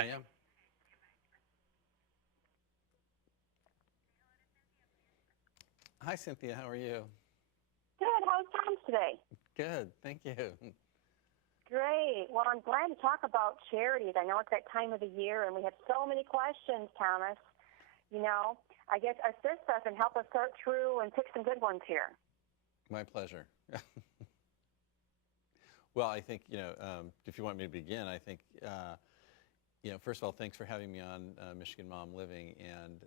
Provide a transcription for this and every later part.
I am. Hi, Cynthia. How are you? Good. How's Tom today? Good. Thank you. Great. Well, I'm glad to talk about charities. I know it's that time of the year, and we have so many questions, Thomas. I guess assist us and help us sort through and pick some good ones here. My pleasure. Well, I think, if you want me to begin, I think, first of all, thanks for having me on Michigan Mom Living. And,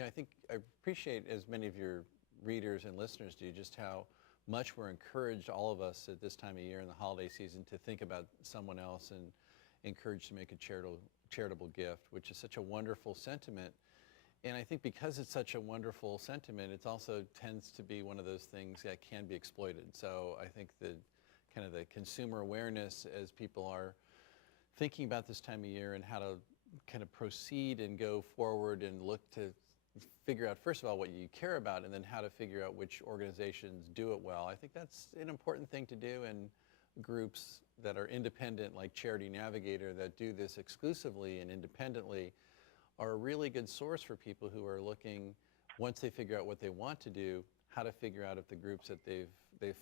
I think I appreciate, as many of your readers and listeners do, just how much we're encouraged, all of us at this time of year in the holiday season, to think about someone else and encouraged to make a charitable gift, which is such a wonderful sentiment. And I think because it's such a wonderful sentiment, it also tends to be one of those things that can be exploited. So I think the kind of the consumer awareness as people are thinking about this time of year and how to kind of proceed and go forward and look to figure out, first of all, what you care about, and then how to figure out which organizations do it well. I think that's an important thing to do, and groups that are independent, like Charity Navigator, that do this exclusively and independently, are a really good source for people who are looking, once they figure out what they want to do, how to figure out if the groups that they've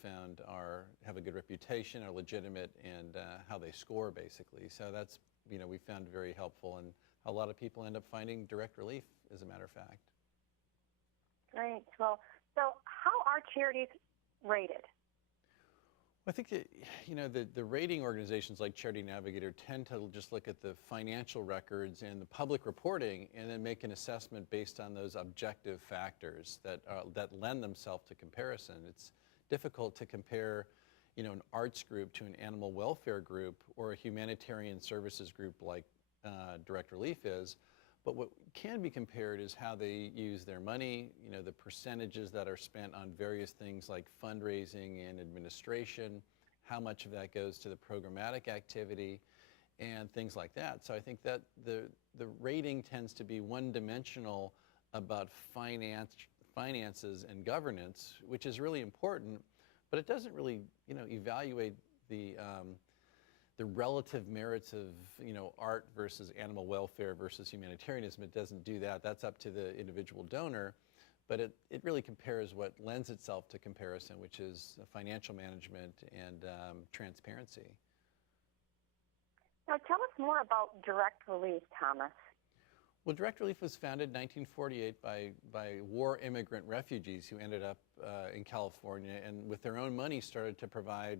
found have a good reputation, are legitimate, and how they score, basically. So that's, we found very helpful, and a lot of people end up finding direct relief, as a matter of fact. Great. Well, so how are charities rated? I think that, the rating organizations like Charity Navigator tend to just look at the financial records and the public reporting, and then make an assessment based on those objective factors that lend themselves to comparison. It's difficult to compare, an arts group to an animal welfare group or a humanitarian services group like Direct Relief is. But what can be compared is how they use their money, the percentages that are spent on various things like fundraising and administration, how much of that goes to the programmatic activity, and things like that. So I think that the rating tends to be one-dimensional about finances and governance, which is really important, but it doesn't really, evaluate the relative merits of, art versus animal welfare versus humanitarianism. It doesn't do that. That's up to the individual donor. But it really compares what lends itself to comparison, which is financial management and transparency. Now, tell us more about Direct Relief, Thomas. Well, Direct Relief was founded in 1948 by war immigrant refugees who ended up in California, and with their own money started to provide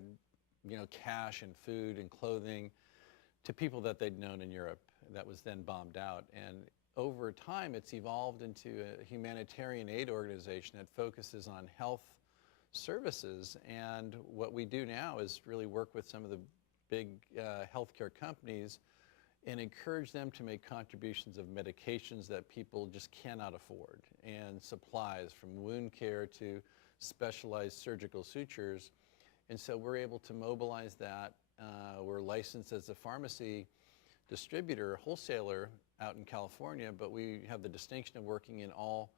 cash and food and clothing to people that they'd known in Europe that was then bombed out. And over time, it's evolved into a humanitarian aid organization that focuses on health services. And what we do now is really work with some of the big healthcare companies and encourage them to make contributions of medications that people just cannot afford, and supplies from wound care to specialized surgical sutures. And so we're able to mobilize that. We're licensed as a pharmacy distributor, wholesaler out in California, but we have the distinction of working in all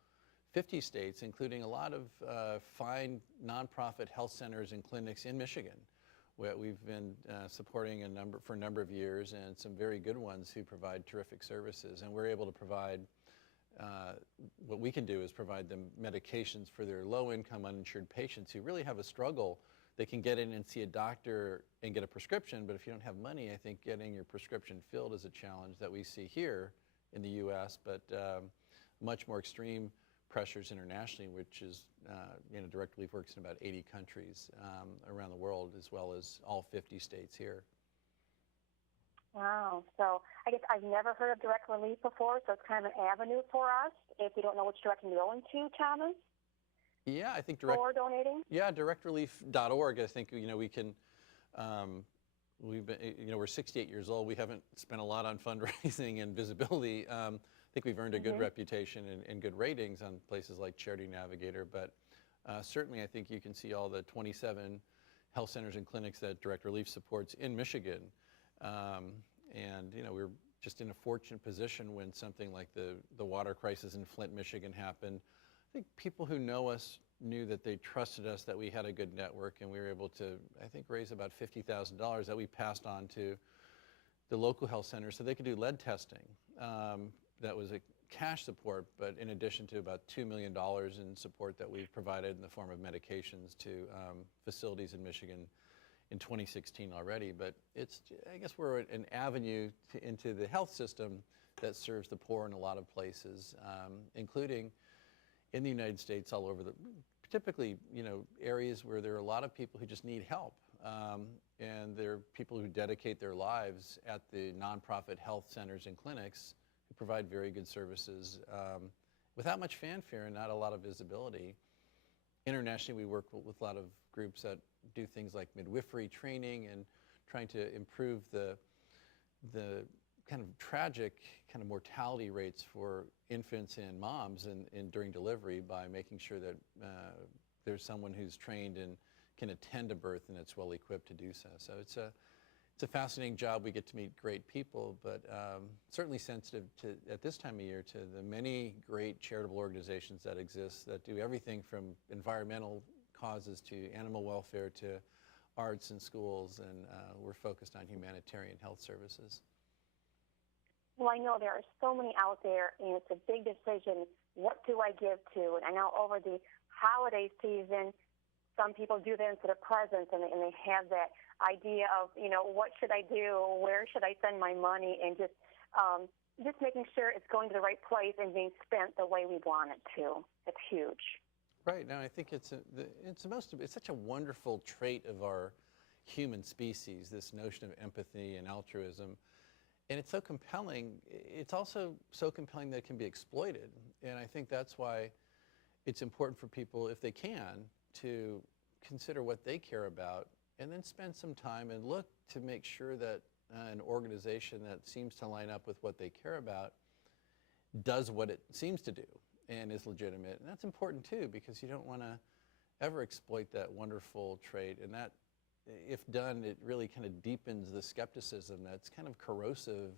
50 states, including a lot of fine nonprofit health centers and clinics in Michigan. We've been supporting for a number of years, and some very good ones who provide terrific services. And we're able to provide, what we can do is provide them medications for their low-income uninsured patients who really have a struggle. They can get in and see a doctor and get a prescription, but if you don't have money, I think getting your prescription filled is a challenge that we see here in the U.S., but much more extreme pressures internationally, which is, Direct Relief works in about 80 countries around the world, as well as all 50 states here. Wow. So I guess I've never heard of Direct Relief before, so it's kind of an avenue for us if we don't know which direction to go into, Thomas. Yeah, I think for donating. Yeah, directrelief.org. I think we can. We've been, we're 68 years old. We haven't spent a lot on fundraising and visibility. I think we've earned a good reputation and good ratings on places like Charity Navigator. But certainly, I think you can see all the 27 health centers and clinics that Direct Relief supports in Michigan. And we're just in a fortunate position when something like the water crisis in Flint, Michigan happened. I think people who know us knew that they trusted us, that we had a good network, and we were able to, I think, raise about $50,000 that we passed on to the local health center so they could do lead testing. That was a cash support, but in addition to about $2 million in support that we've provided in the form of medications to facilities in Michigan in 2016 already. But it's, I guess we're an avenue into the health system that serves the poor in a lot of places, including in the United States, all over the, typically, areas where there are a lot of people who just need help. And there are people who dedicate their lives at the nonprofit health centers and clinics who provide very good services without much fanfare and not a lot of visibility. Internationally, we work with a lot of groups that do things like midwifery training and trying to improve the kind of tragic kind of mortality rates for infants and moms during delivery by making sure that there's someone who's trained and can attend a birth and that's well equipped to do so. So it's a fascinating job. We get to meet great people, but certainly sensitive to, at this time of year, to the many great charitable organizations that exist that do everything from environmental causes to animal welfare to arts and schools, and we're focused on humanitarian health services. Well, I know there are so many out there, and it's a big decision. What do I give to? And I know over the holiday season, some people do that instead of presents, and they have that idea of, what should I do? Where should I send my money? And just making sure it's going to the right place and being spent the way we want it to. It's huge. Right. Now, I think it's such a wonderful trait of our human species, this notion of empathy and altruism. And it's so compelling. It's also so compelling that it can be exploited. And I think that's why it's important for people, if they can, to consider what they care about and then spend some time and look to make sure that an organization that seems to line up with what they care about does what it seems to do and is legitimate. And that's important too, because you don't want to ever exploit that wonderful trait. And that, if done, it really kind of deepens the skepticism that's kind of corrosive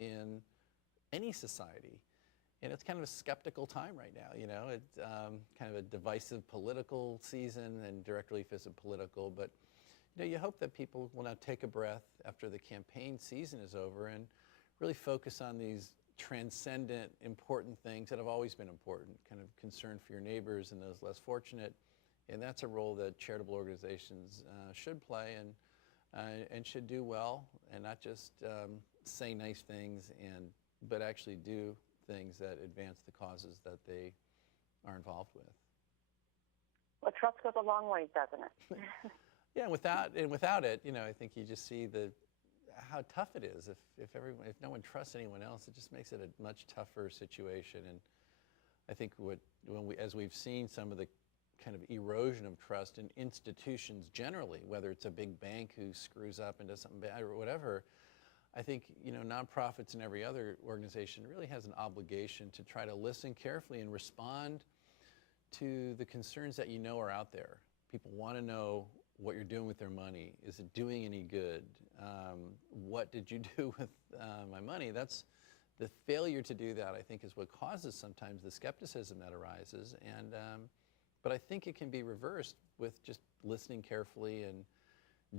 in any society. And it's kind of a skeptical time right now, It's kind of a divisive political season, and direct relief isn't political. But, you hope that people will now take a breath after the campaign season is over and really focus on these transcendent, important things that have always been important, kind of concern for your neighbors and those less fortunate. And that's a role that charitable organizations should play and should do well, and not just say nice things, but actually do things that advance the causes that they are involved with. Well, trust goes a long way, doesn't it? Yeah, and without it, I think you just see how tough it is. If no one trusts anyone else, it just makes it a much tougher situation. And I think as we've seen some of the kind of erosion of trust in institutions generally, whether it's a big bank who screws up and does something bad or whatever, I think, nonprofits and every other organization really has an obligation to try to listen carefully and respond to the concerns that are out there. People want to know what you're doing with their money. Is it doing any good? What did you do with my money? That's the failure to do that, I think, is what causes sometimes the skepticism that arises. But I think it can be reversed with just listening carefully and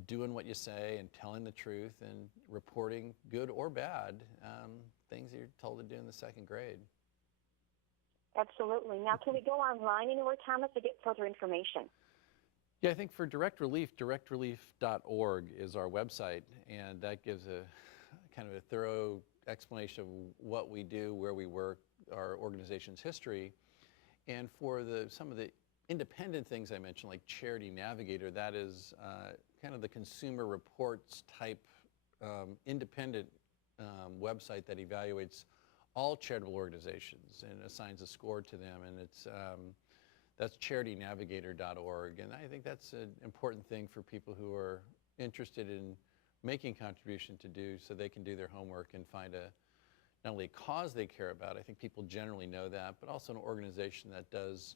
doing what you say and telling the truth and reporting good or bad things that you're told to do in the second grade. Absolutely. Now, can we go online anywhere, Thomas, to get further information? Yeah, I think for direct relief, directrelief.org is our website, and that gives a kind of a thorough explanation of what we do, where we work, our organization's history. And for some of the independent things I mentioned, like Charity Navigator, that is kind of the Consumer Reports type independent website that evaluates all charitable organizations and assigns a score to them. And that's charitynavigator.org. And I think that's an important thing for people who are interested in making contribution to do, so they can do their homework and find not only a cause they care about, I think people generally know that, but also an organization that does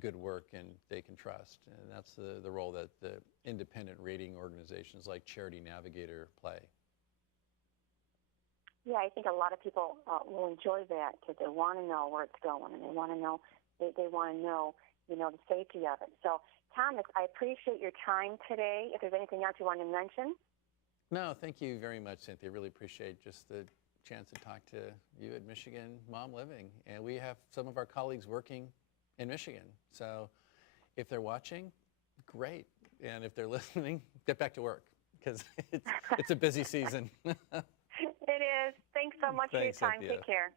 good work and they can trust. And that's the role that the independent rating organizations like Charity Navigator play. Yeah, I think a lot of people will enjoy that because they want to know where it's going, and they want to know, they want to know, the safety of it. So, Thomas, I appreciate your time today. If there's anything else you want to mention. No, thank you very much, Cynthia. Really appreciate just the chance to talk to you at Michigan Mom Living. And we have some of our colleagues working in Michigan. So if they're watching, great. And if they're listening, get back to work because it's a busy season. It is. Thanks so much for your Thanks, time. Cynthia. Take care.